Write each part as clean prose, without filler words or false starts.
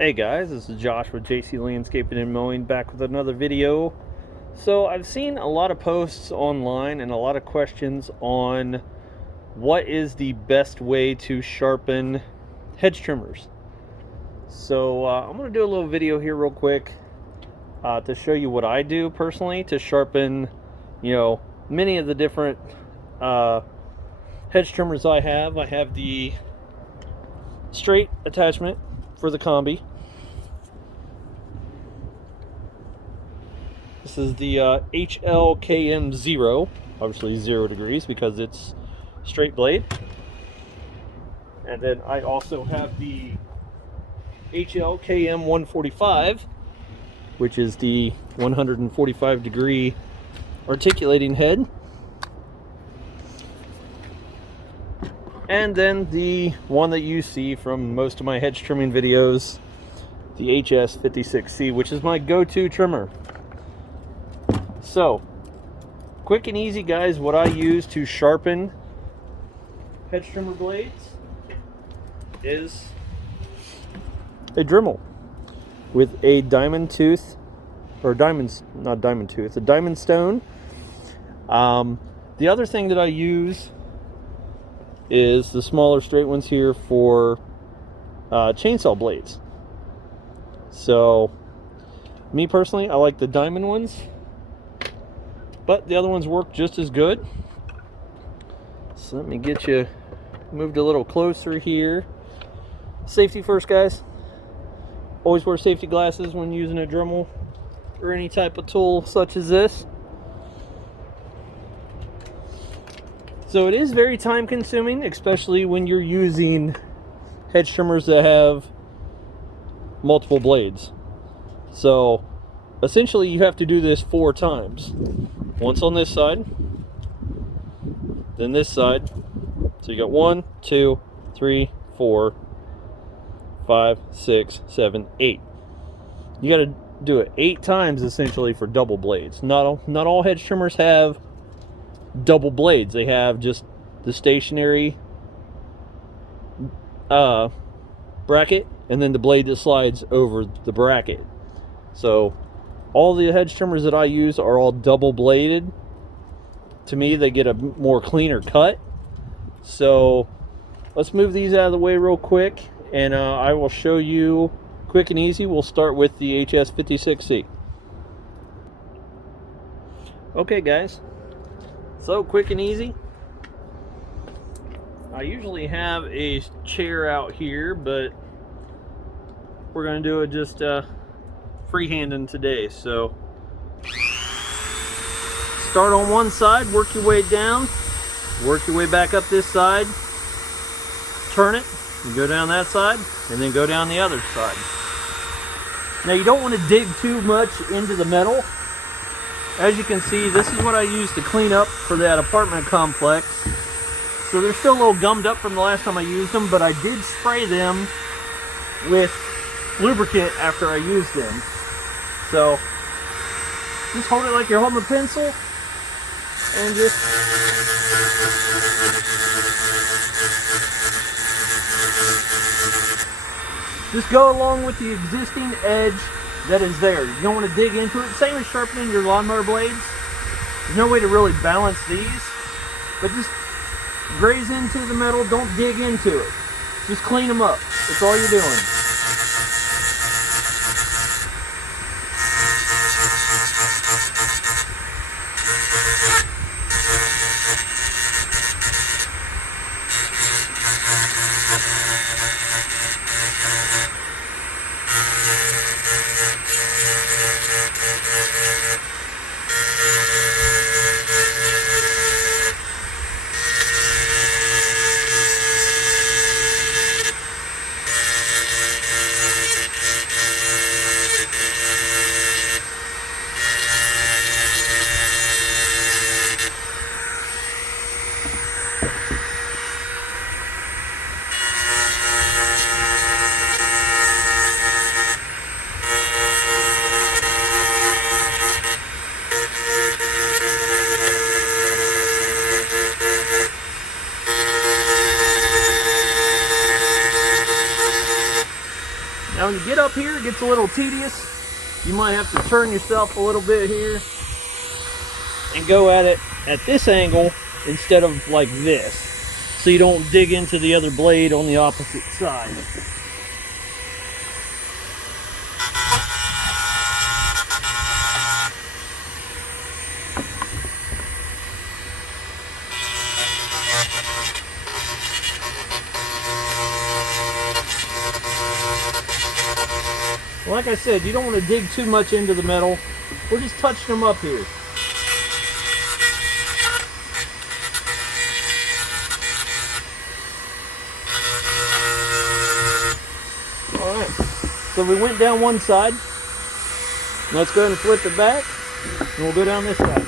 Hey guys, this is Josh with JC Landscaping and Mowing, back with another video. So I've seen a lot of posts online and a lot of questions on what is the best way to sharpen hedge trimmers. So I'm going to do a little video here real quick to show you what I do personally to sharpen, many of the different hedge trimmers I have. I have the straight attachment for the KOMBI. This is the HLKM0, obviously 0 degrees because it's straight blade. And then I also have the HLKM145, which is the 145 degree articulating head. And then the one that you see from most of my hedge trimming videos, the HS56C, which is my go-to trimmer. So, quick and easy, guys, what I use to sharpen hedge trimmer blades is a Dremel with a diamond tooth, or diamonds, not diamond tooth, a diamond stone. The other thing that I use is the smaller straight ones here for chainsaw blades. So, me personally, I like the diamond ones, but the other ones work just as good. So let me get you moved a little closer here. Safety first, guys. Always wear safety glasses when using a Dremel or any type of tool such as this. So it is very time consuming, especially when you're using hedge trimmers that have multiple blades. So essentially you have to do this 4 times. Once on this side, then this side. So you got 1, 2, 3, 4, 5, 6, 7, 8. You got to do it 8 times essentially for double blades. Not all hedge trimmers have double blades. They have just the stationary bracket and then the blade that slides over the bracket. So all the hedge trimmers that I use are all double bladed. To me, they get a more cleaner cut. So let's move these out of the way real quick, and I will show you quick and easy. We'll start with the HS56C. Okay, guys. So quick and easy. I usually have a chair out here, but we're going to do it just freehanding today. So start on one side, work your way down, work your way back up this side, turn it, and go down that side, and then go down the other side. Now you don't want to dig too much into the metal. As you can see, this is what I used to clean up for that apartment complex. So they're still a little gummed up from the last time I used them, but I did spray them with lubricant after I used them. So just hold it like you're holding a pencil and just go along with the existing edge that is there. You don't want to dig into it. Same as sharpening your lawnmower blades. There's no way to really balance these, but just graze into the metal. Don't dig into it. Just clean them up. That's all you're doing. get up here, it gets a little tedious. You might have to turn yourself a little bit here and go at it at this angle instead of like this, so you don't dig into the other blade on the opposite side. Like I said, you don't want to dig too much into the metal. We're just touching them up here. Alright, so we went down one side. Let's go ahead and flip it back, and we'll go down this side.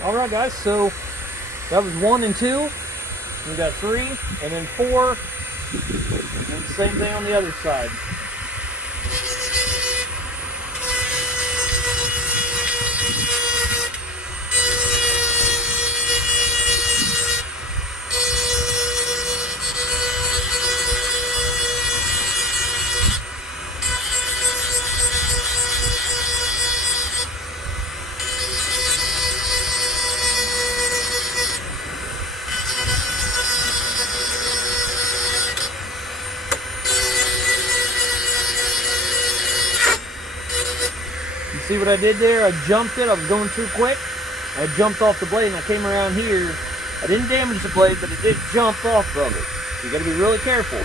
Alright guys, so that was 1 and 2. We got 3 and then 4. And the same thing on the other side. See what I did there? I jumped it. I was going too quick. I jumped off the blade and I came around here. I didn't damage the blade, but it did jump off of it. You got to be really careful.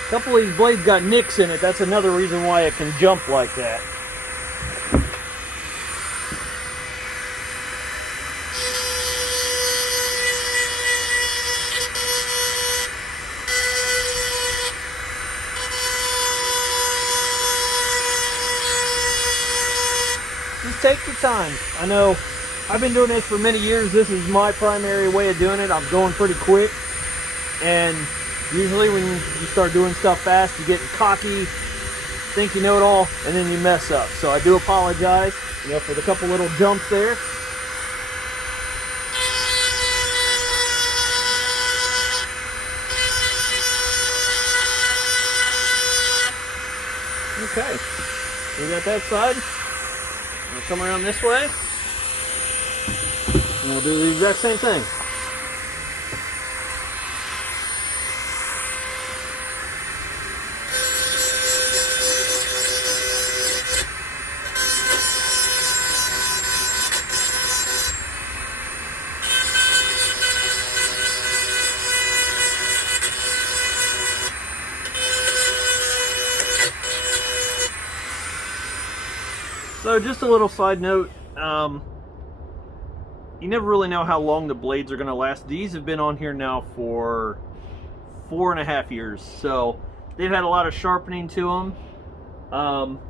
A couple of these blades got nicks in it. That's another reason why it can jump like that. Just take your time. I know I've been doing this for many years. This is my primary way of doing it. I'm going pretty quick, and usually when you start doing stuff fast, you get cocky, think you know it all, and then you mess up. So I do apologize, for the couple little jumps there. Okay, we got that side. We'll come around this way, and we'll do the exact same thing. So just a little side note, you never really know how long the blades are going to last. These have been on here now for 4.5 years, so they've had a lot of sharpening to them.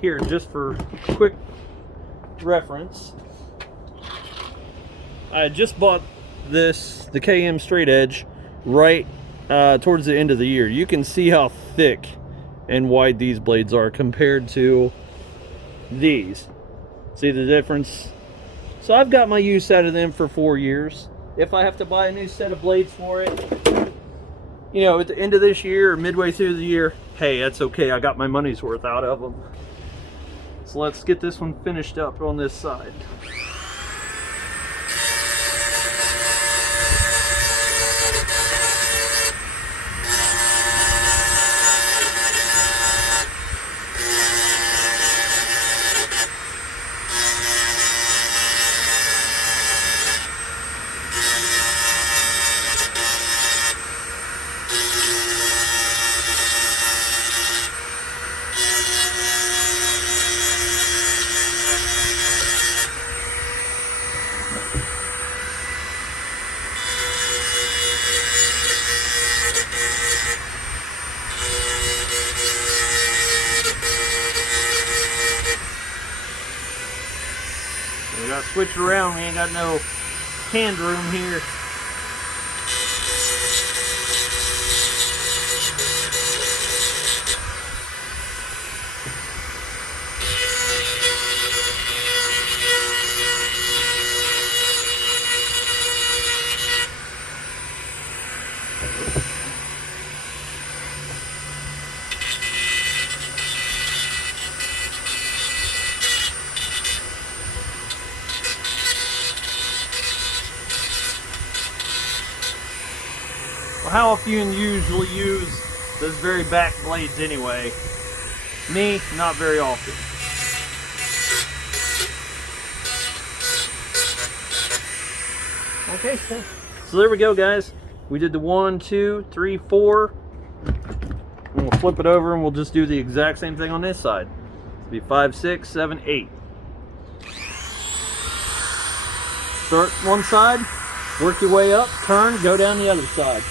Here, just for quick reference, I just bought the KM straight edge right towards the end of the year. You can see how thick and wide these blades are compared to these. See the difference? So I've got my use out of them for 4 years. If I have to buy a new set of blades for it, you know, at the end of this year or midway through the year, hey, that's okay. I got my money's worth out of them. So let's get this one finished up on this side. We gotta switch it around. We ain't got no hand room here. Well, how often you usually use those very back blades anyway? Me, not very often. Okay, so there we go, guys. We did the 1, 2, 3, 4. And we'll flip it over and we'll just do the exact same thing on this side. It'll be 5, 6, 7, 8. Start one side, work your way up, turn, go down the other side.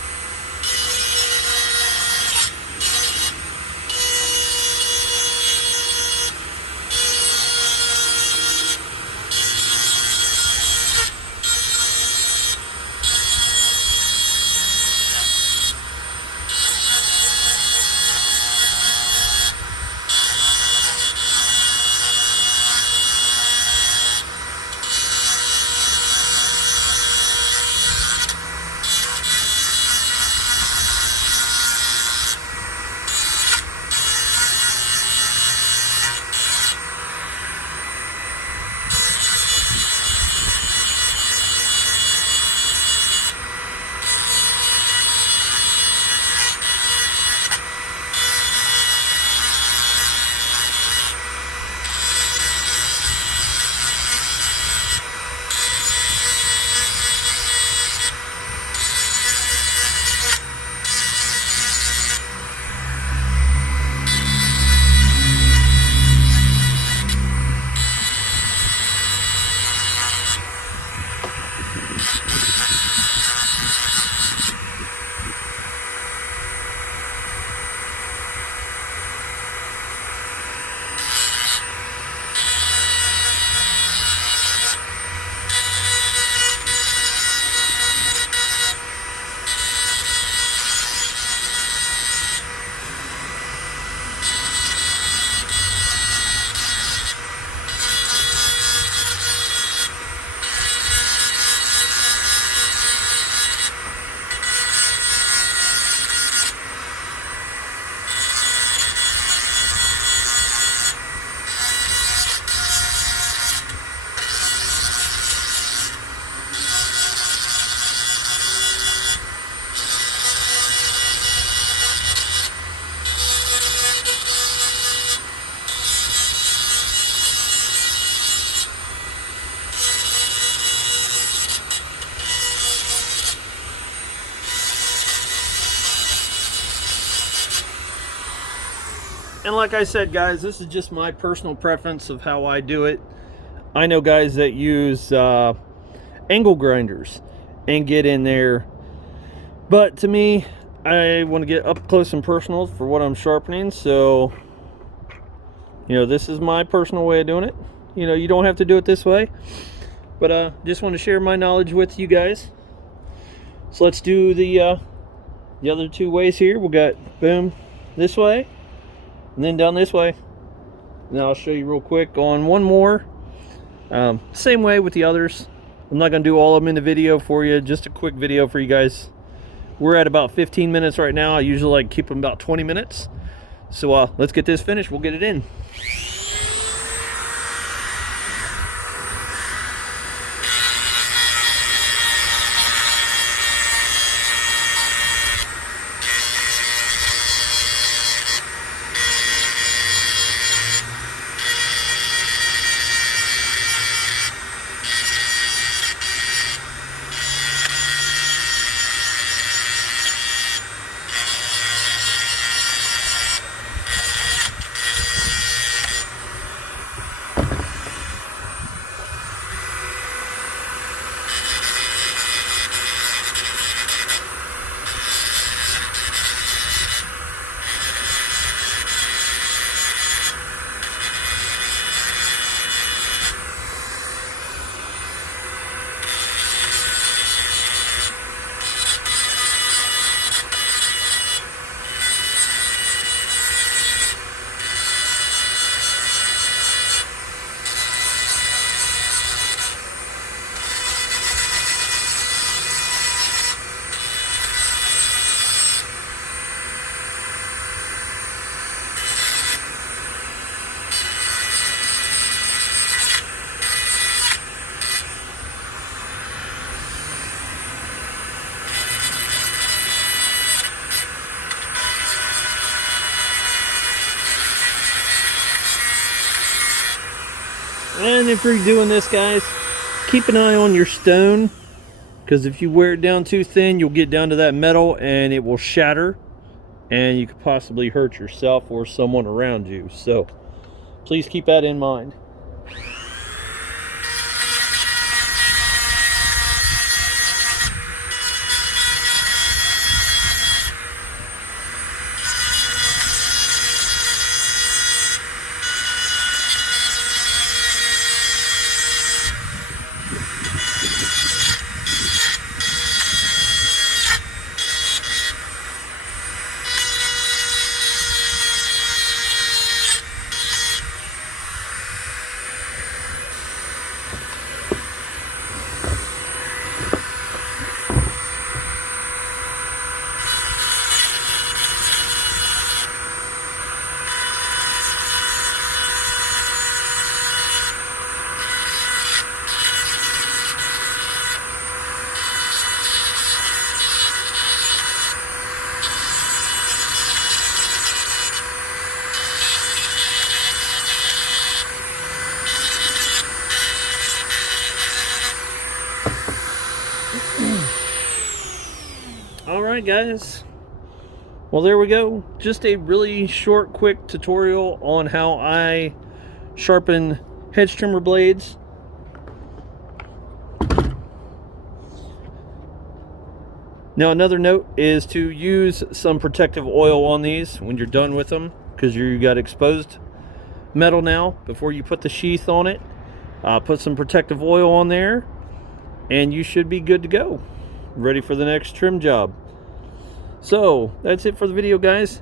And like I said, guys, this is just my personal preference of how I do it. I know guys that use angle grinders and get in there, but to me, I want to get up close and personal for what I'm sharpening. So, you know, this is my personal way of doing it. You know, you don't have to do it this way, but just want to share my knowledge with you guys. So let's do the other two ways here. We got boom this way and then down this way. Now I'll show you real quick on one more. Same way with the others. I'm not going to do all of them in the video for you, just a quick video for you guys. We're at about 15 minutes right now. I usually like keep them about 20 minutes. So let's get this finished. We'll get it in. And if you're doing this, guys, keep an eye on your stone, because if you wear it down too thin, you'll get down to that metal and it will shatter, and you could possibly hurt yourself or someone around you. So please keep that in mind. Alright guys, well there we go. Just a really short quick tutorial on how I sharpen hedge trimmer blades. Now another note is to use some protective oil on these when you're done with them, because you got exposed metal now. Before you put the sheath on it, put some protective oil on there and you should be good to go, ready for the next trim job. So that's it for the video, guys.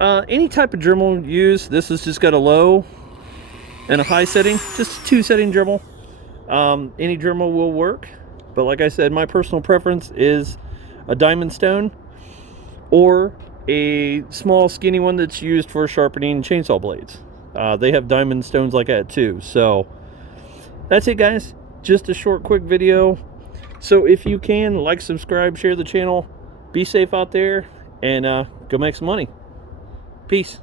Any type of Dremel you use, this has just got a low and a high setting, just a 2-setting Dremel. Any Dremel will work, but like I said, my personal preference is a diamond stone or a small skinny one that's used for sharpening chainsaw blades. They have diamond stones like that too. So that's it, guys. Just a short quick video. So if you can, like, subscribe, share the channel. Be safe out there, and go make some money. Peace.